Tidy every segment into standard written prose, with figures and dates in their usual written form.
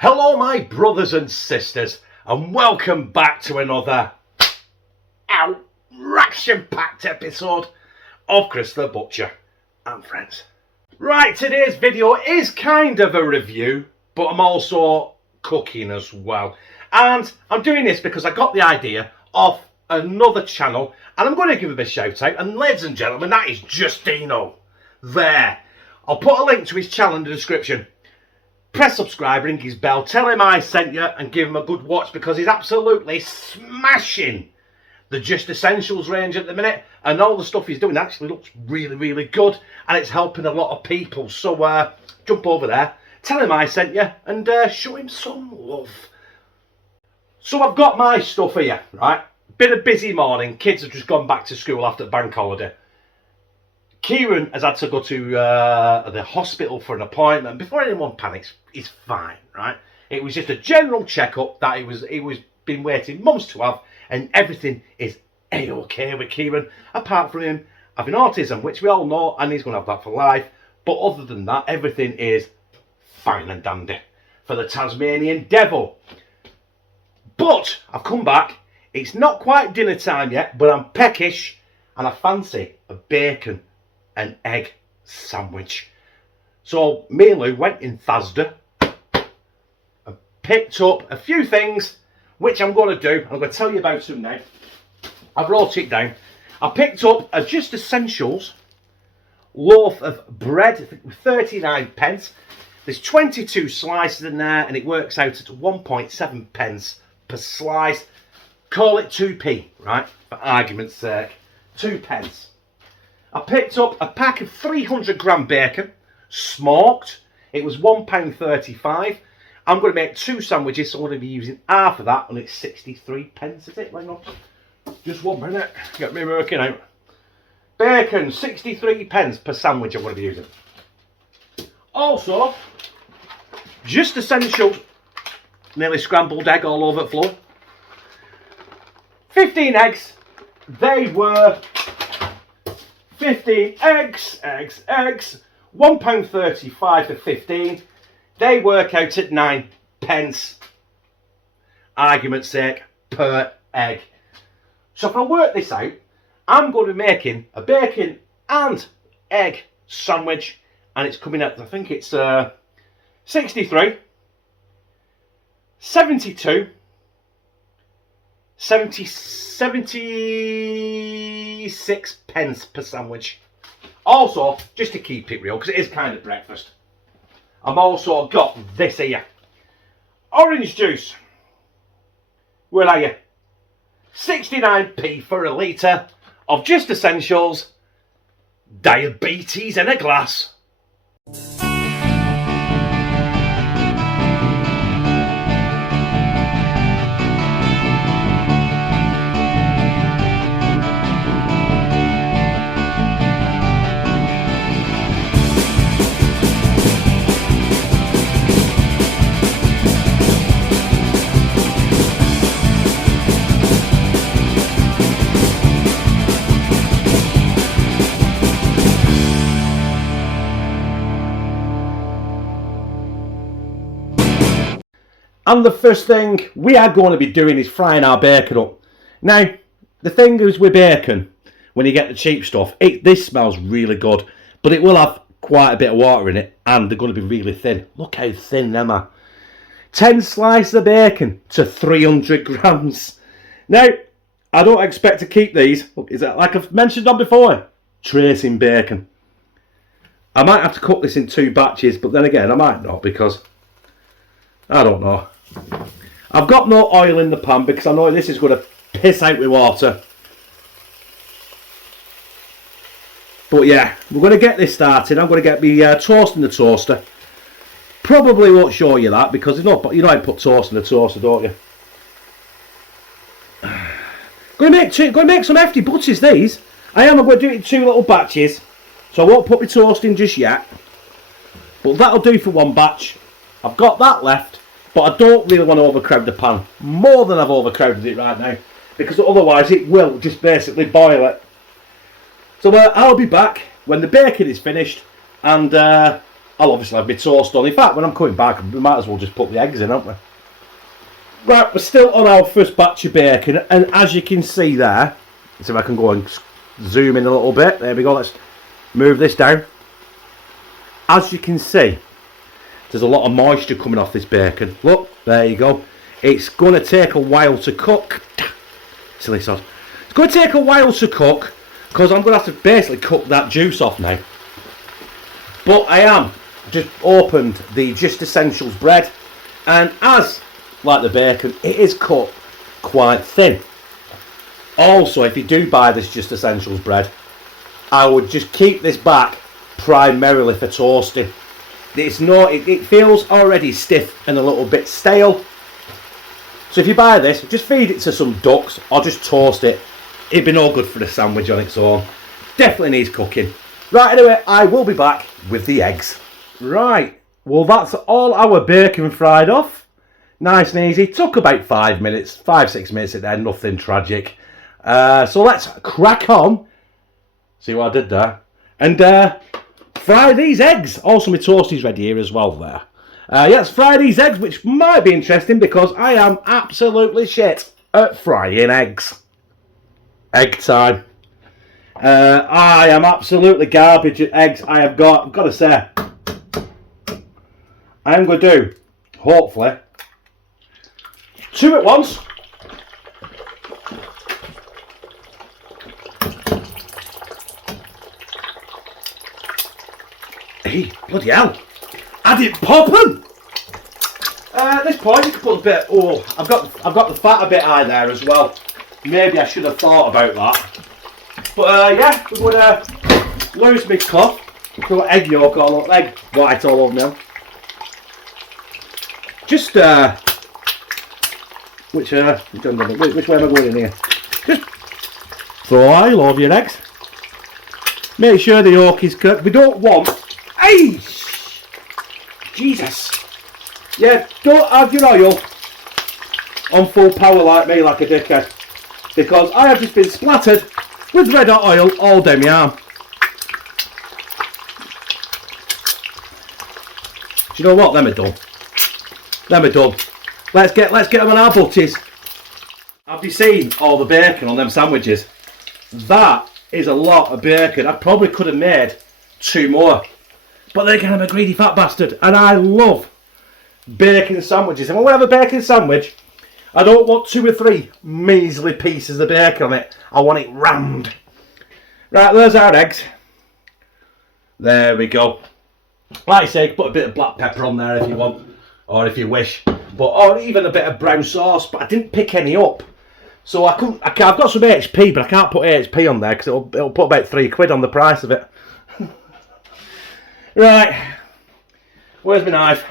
Hello my brothers and sisters, and welcome back to another action-packed episode of Chris the Butcher and Friends. Right, today's video is kind of a review, but I'm also cooking as well. And I'm doing this because I got the idea of another channel, and I'm going to give him a shout out. And ladies and gentlemen, that is Justino. There. I'll put a link to his channel in the description. Press subscribe, ring his bell, tell him I sent you, and give him a good watch because he's absolutely smashing the Just Essentials range at the minute, and all the stuff he's doing actually looks really good, and it's helping a lot of people. So jump over there, tell him I sent you, and show him some love. So I've got my stuff here, right? Been a busy morning. Kids have just gone back to school after the bank holiday. Kieran has had to go to the hospital for an appointment. Before anyone panics, he's fine, right? It was just a general checkup that he was been waiting months to have, and everything is a-okay with Kieran, apart from him having autism, which we all know, and he's going to have that for life. But other than that, everything is fine and dandy for the Tasmanian devil. But I've come back. It's not quite dinner time yet, but I'm peckish, and I fancy a bacon and egg sandwich. So me and Lou went in Thasda and picked up a few things which I'm going to do. I'm going to tell you about them now. I wrote it down. I picked up a Just Essentials loaf of bread, I think 39 pence. There's 22 slices in there, and it works out at 1.7 pence per slice. Call it 2p, right, for argument's sake. 2 pence. I picked up a pack of 300 gram bacon, smoked. It was £1.35. I'm going to make 2 sandwiches, so I'm going to be using half of that, and it's 63 pence, is it? Hang on. Just 1 minute. Get me working out. Bacon, 63 pence per sandwich I'm going to be using. Also, Just Essentials, nearly scrambled egg all over the floor. 15 eggs. They were 15 eggs, £1.35 for 15. They work out at 9 pence, argument's sake, per egg. So if I work this out, I'm going to be making a bacon and egg sandwich, and it's coming out, I think it's 63, 72, 76 pence per sandwich. Also, just to keep it real, because it is kind of breakfast, I've also got this here. Orange juice. Where are you? 69p for a litre of Just Essentials. Diabetes in a glass. And the first thing we are going to be doing is frying our bacon up. Now, the thing is with bacon, when you get the cheap stuff, this smells really good, but it will have quite a bit of water in it, and they're going to be really thin. Look how thin them are. 10 slices of bacon to 300 grams. Now, I don't expect to keep these. Look, is that like I've mentioned on before? Tracing bacon. I might have to cook this in 2 batches, but then again, I might not, because I don't know. I've got no oil in the pan because I know this is going to piss out with water. But yeah, we're going to get this started. I'm going to get me toast in the toaster. Probably won't show you that because you know how to put toast in the toaster, don't you? Going to make some hefty butties, these. I'm going to do it in 2 little batches, so I won't put my toast in just yet. But that'll do for 1 batch. I've got that left. But I don't really want to overcrowd the pan more than I've overcrowded it right now, because otherwise it will just basically boil it. So I'll be back when the bacon is finished, and I'll obviously have my toast on. In fact, when I'm coming back, we might as well just put the eggs in, haven't we? Right, we're still on our first batch of bacon, and as you can see there, let's see if I can go and zoom in a little bit. There we go, let's move this down. As you can see, there's a lot of moisture coming off this bacon. Look, there you go. It's going to take a while to cook. Silly sod. It's going to take a while to cook, because I'm going to have to basically cook that juice off now. But I am just opened the Just Essentials bread, and as like the bacon, it is cut quite thin. Also, if you do buy this Just Essentials bread, I would just keep this back primarily for toasting. It feels already stiff and a little bit stale. So if you buy this, just feed it to some ducks or just toast it. It'd be no good for the sandwich on its own. Definitely needs cooking. Right, anyway, I will be back with the eggs. Right, well that's all our bacon fried off. Nice and easy. Took about 5 minutes, 5-6 minutes at the end, nothing tragic. So let's crack on. See what I did there? And fry these eggs. Also my toasties ready here as well there. Let's fry these eggs, which might be interesting because I am absolutely shit at frying eggs. Egg time. I am absolutely garbage at eggs. I've got to say, I'm going to do, hopefully, 2 at once. Hey, bloody hell. I didn't pop them. At this point you can put a bit, I've got the fat a bit high there as well. Maybe I should have thought about that. But yeah, we're going to loose my cloth. Put egg yolk all over, egg white all over now. Just which way am I going in here? Just throw oil over your eggs. Make sure the yolk is cooked. We don't want, hey, Jesus. Yeah, don't have your oil on full power like me, like a dickhead, because I have just been splattered with red hot oil all down my arm. Do you know what? Them are done. Them are done. Let's get them on our butties. Have you seen all the bacon on them sandwiches? That is a lot of bacon. I probably could have made 2 more. But then again, I'm a greedy fat bastard, and I love bacon sandwiches. And when I have a bacon sandwich, I don't want 2 or 3 measly pieces of bacon on it. I want it rammed. Right, there's our eggs. There we go. Like I say, put a bit of black pepper on there if you want, or if you wish. Or even a bit of brown sauce, but I didn't pick any up. So I've got some HP, but I can't put HP on there because it'll put about £3 on the price of it. Right, where's my knife?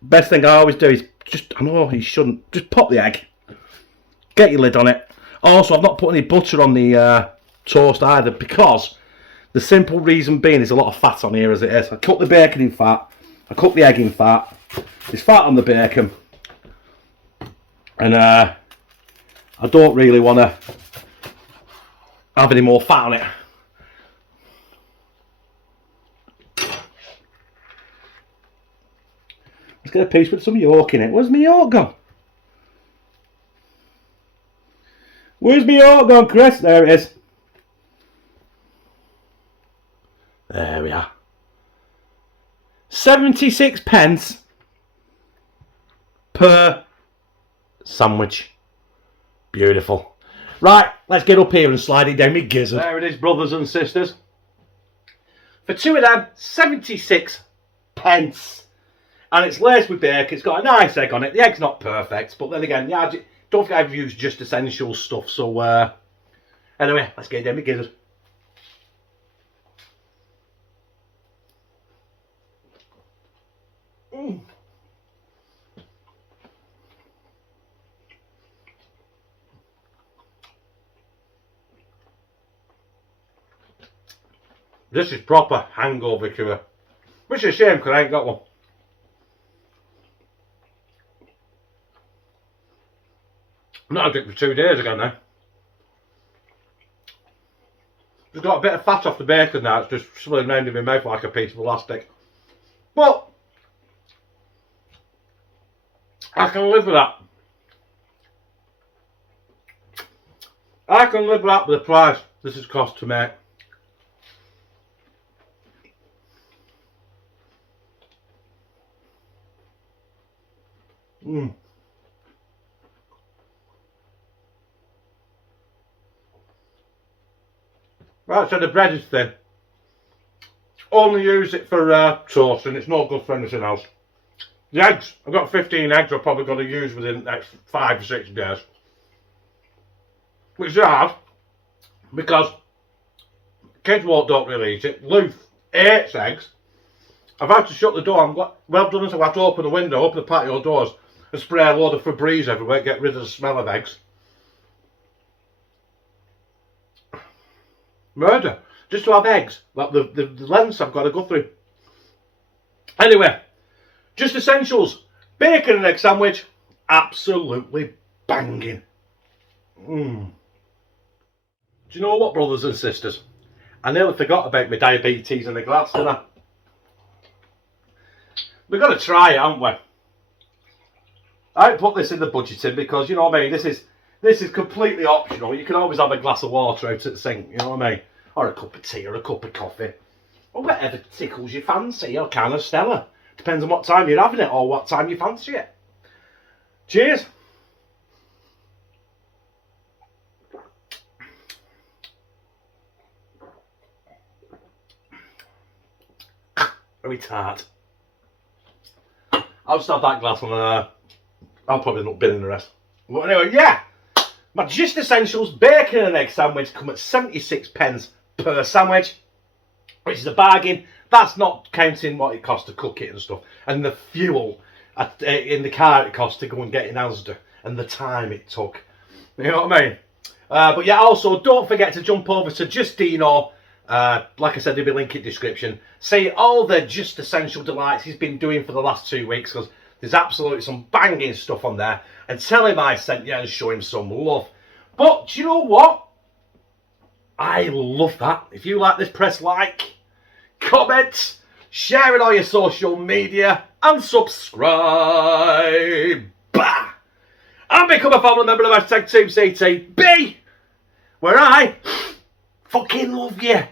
Best thing I always do is I know you shouldn't, just pop the egg, get your lid on it. Also, I've not put any butter on the toast either, because the simple reason being there's a lot of fat on here as it is. I cook the bacon in fat, I cook the egg in fat, there's fat on the bacon, and I don't really want to have any more fat on it. Let's get a piece with some yolk in it. Where's my yolk gone? Where's my yolk gone, Chris? There it is. There we are. 76 pence per sandwich. Beautiful. Right, let's get up here and slide it down my gizzard. There it is, brothers and sisters. For 2 of them, 76 pence. And it's laced with bacon. It's got a nice egg on it. The egg's not perfect, but then again, yeah, don't forget I've used Just Essential stuff. So anyway, let's get it down my gizzard. This is proper hangover cure. Which is a shame because I ain't got one. I'm not had it for 2 days ago now. It's got a bit of fat off the bacon now. It's just swimming around in my mouth like a piece of elastic. But I can live with that. I can live with that with the price this has cost to make. Right, so the bread is thin. Only use it for toasting. It's not good for anything else. The eggs, I've got 15 eggs I've probably got to use within the next 5 or 6 days. Which is hard, because kids don't really eat it. Loaf hates eggs. I've had to shut the door. Well, I've done this, I've had to open the window, open the patio doors, and spray a load of Febreze everywhere, get rid of the smell of eggs. Murder. Just to have eggs. Like the lengths I've got to go through. Anyway, just essentials. Bacon and egg sandwich. Absolutely banging. Do you know what, brothers and sisters? I nearly forgot about my diabetes in the glass, didn't I? We've got to try it, haven't we? I put this in the budgeting because, you know what I mean, this is completely optional. You can always have a glass of water out at the sink, you know what I mean? Or a cup of tea or a cup of coffee. Or whatever tickles your fancy, or can of Stella. Depends on what time you're having it or what time you fancy it. Cheers. Very tart. I'll just have that glass and I'll probably not bin in the rest. But anyway, yeah. My Just Essentials bacon and egg sandwich come at 76 pence per sandwich, which is a bargain. That's not counting what it costs to cook it and stuff, and the fuel in the car it costs to go and get in Asda, and the time it took. You know what I mean? But yeah, also don't forget to jump over to Justino. Like I said, there'll be a link in the description. See all the Just Essential delights he's been doing for the last 2 weeks, because there's absolutely some banging stuff on there. And tell him I sent you and show him some love. But do you know what? I love that. If you like this, press like, comment, share it on your social media, and subscribe. Bah! And become a family member of #TeamCTB, where I fucking love you.